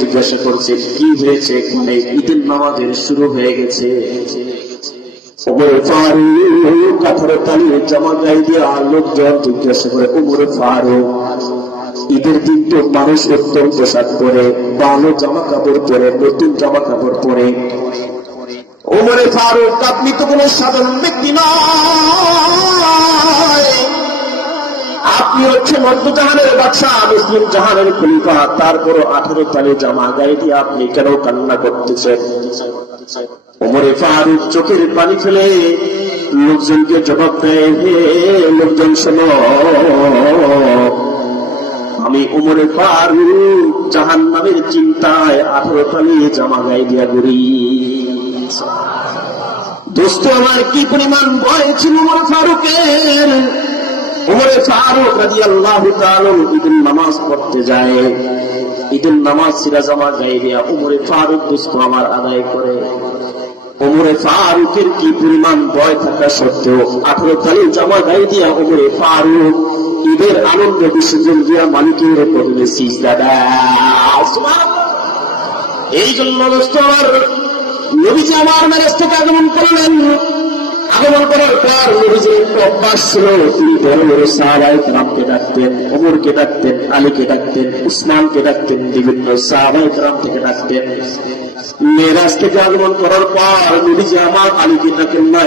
জিজ্ঞাসা করছেন কি হয়েছে এখানে? ঈদের নামাজের শুরু হয়ে গেছে। ওমর ফারুক কাঁথার তালিয়ে জামা গায়ে দিয়ে লোকজন জিজ্ঞাসা করে, ওমর ফারুক ঈদের দিন তো মানুষ উত্তম পোশাক পরে, ভালো জামা কাপড় পরে, নতুন জামা কাপড় পরে। ওমর ফারুক আপনি তো কোন সাধারণ ব্যক্তি নয়, আপনি হচ্ছেন মধ্যজাহানের বাদশা, মুসলিম জাহানের খলিফা, তারপরও 18 তালি জামা গায়ে দিয়ে আপনি কেন কান্না করতেছেন? ওমর ফারুক চোখের পানি ফেলে লোকজনকে জবাব দেয়, হে লোকজন শোনো, আমি ওমর ফারুক জাহান্নামের চিন্তায় 18 তালি জামা গায়ে দিয়া ঘুরি। দোস্ত আমার কি পরিমাণ ভয় ছিল ওমর ফারুকের। ওমর ফারুক রাদিয়াল্লাহু তাআলা ঈদের নামাজ পড়তে যায়, ঈদের নামাজ সিরা জামা গায়ে দিয়া ওমর ফারুক দোস্ত আমার আদায় করে। ওমর ফারুকের কি পরিমাণ ভয় থাকা সত্ত্বেও 18 তালি জামা গায়ে দিয়া ওমর ফারুক ঈদের আনন্দ বিসর্জন দিয়া মালিকের কদমে সিজদা দেয়। এই জন্য দোস্ত আমার নবীজি আমার মেরেজ থেকে আগমন করলেন। আগমন করার পর নবীজির একটা অভ্যাস ছিল, তিনি বড় বড় সাহাবায়ে কেরামকে ডাকতেন, ওমরকে ডাকতেন, আলীকে ডাকতেন, উসমানকে ডাকতেন, বিভিন্ন সাহাবায়ে কেরাম থেকে ডাকতেন। মেরাজ থেকে আগমন করার পর নবীজি আমার আলীকে ডাকেন না,